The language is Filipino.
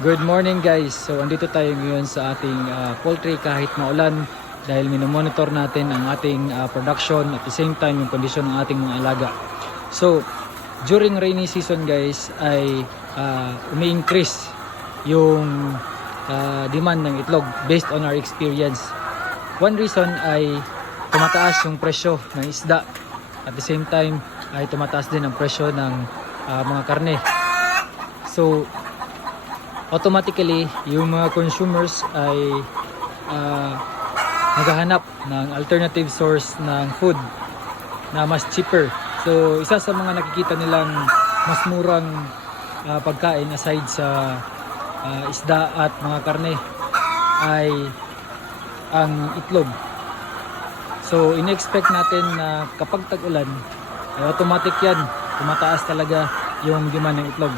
Good morning guys. So andito tayo ngayon sa ating poultry kahit maulan dahil minomonitor natin ang ating production at the same time yung kondisyon ng ating mga alaga. So during rainy season guys ay umi-increase yung demand ng itlog based on our experience. One reason ay tumataas yung presyo ng isda at the same time ay tumataas din ang presyo ng mga karne. So automatically yung mga consumers ay naghahanap ng alternative source ng food na mas cheaper. So isa sa mga nakikita nilang mas murang pagkain aside sa isda at mga karne ay ang itlog. So in-expect natin na kapag tag-ulan ay automatic yan, tumataas talaga yung demand ng itlog.